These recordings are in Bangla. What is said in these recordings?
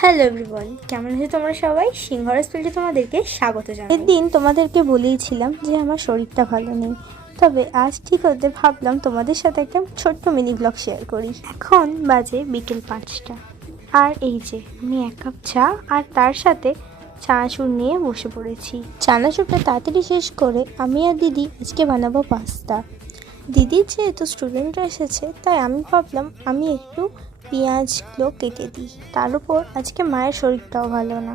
হ্যালো এভরিওয়ান, কেমন আছো তোমরা সবাই? সিংহ রেসিপিতে তোমাদেরকে স্বাগত জানাই। এদিন তোমাদেরকে বলেইছিলাম যে আমার শরীরটা ভালো নেই, তবে আজ ঠিক হতে ভাবলাম তোমাদের সাথে একটা ছোট্ট মিনি ব্লগ শেয়ার করি। এখন বাজে বিকেল 5টা, আর এই যে আমি 1 কাপ চা আর তার সাথে চানাচুর নিয়ে বসে পড়েছি। চানাচুরটা তাড়াতাড়ি শেষ করে আমি আর দিদি আজকে বানাবো পাস্তা। দিদির যেহেতু স্টুডেন্টরা এসেছে, তাই আমি ভাবলাম আমি একটু পেঁয়াজগুলো কেটে দিই। তার উপর আজকে মায়ের শরীরটাও ভালো না।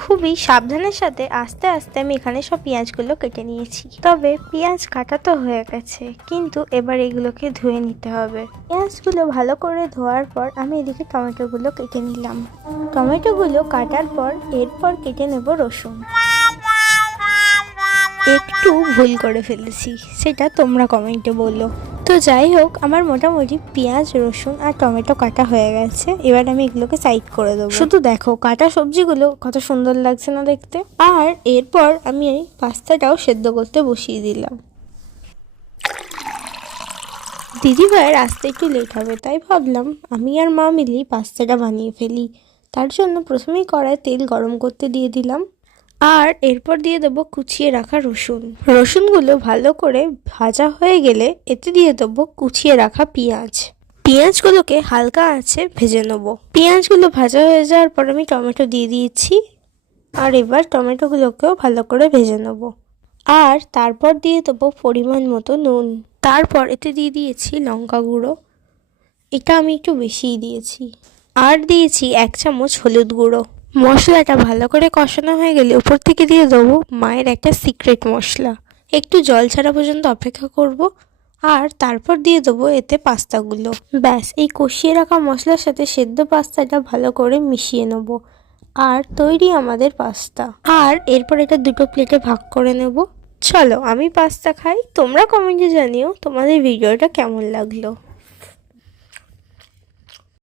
খুবই সাবধানের সাথে আস্তে আস্তে আমি এখানে সব পেঁয়াজগুলো কেটে নিয়েছি। তবে পেঁয়াজ কাটা তো হয়ে গেছে, কিন্তু এবার এগুলোকে ধুয়ে নিতে হবে। পেঁয়াজগুলো ভালো করে ধোয়ার পর আমি এদিকে টমেটোগুলো কেটে নিলাম। টমেটোগুলো কাটার পর এরপর কেটে নেব রসুন। একটু ভুল করে ফেলেছি, সেটা তোমরা কমেন্টে বলো। তো যাই হোক, আমার মোটামুটি পেঁয়াজ, রসুন আর টমেটো কাটা হয়ে গেছে। এবার আমি এগুলোকে সাইড করে দেবো। শুধু দেখো কাটা সবজিগুলো কত সুন্দর লাগছে না দেখতে। আর এরপর আমি এই পাস্তাটাও সেদ্ধ করতে বসিয়ে দিলাম। দিদি ভাইয়ের আসতে একটু লেট হবে, তাই ভাবলাম আমি আর মা মিলেই পাস্তাটা বানিয়ে ফেলি। তার জন্য প্রথমেই কড়ায় তেল গরম করতে দিয়ে দিলাম, আর এরপর দিয়ে দেবো কুচিয়ে রাখা রসুন। রসুনগুলো ভালো করে ভাজা হয়ে গেলে এতে দিয়ে দেবো কুচিয়ে রাখা পেঁয়াজ। পেঁয়াজগুলোকে হালকা আঁচে ভেজে নেবো। পেঁয়াজগুলো ভাজা হয়ে যাওয়ার পর আমি টমেটো দিয়ে দিয়েছি, আর এবার টমেটোগুলোকেও ভালো করে ভেজে নেবো। আর তারপর দিয়ে দেবো পরিমাণ মতো নুন। তারপর এতে দিয়ে দিয়েছি লঙ্কা গুঁড়ো, এটা আমি একটু বেশিই দিয়েছি। আর দিয়েছি 1 চামচ হলুদ গুঁড়ো। মশলাটা ভালো করে কষানো হয়ে গেলে উপর থেকে দিয়ে দেবো মায়ের একটা সিক্রেট মশলা। একটু জল ছাড়া পর্যন্ত অপেক্ষা করব, আর তারপর দিয়ে দেবো এতে পাস্তাগুলো। ব্যাস, এই কষিয়ে রাখা মশলার সাথে সেদ্ধ পাস্তাটা ভালো করে মিশিয়ে নেব, আর তৈরি আমাদের পাস্তা। আর এরপর এটা 2টো প্লেটে ভাগ করে নেব। চলো আমি পাস্তা খাই, তোমরা কমেন্টে জানিও তোমাদের ভিডিওটা কেমন লাগলো।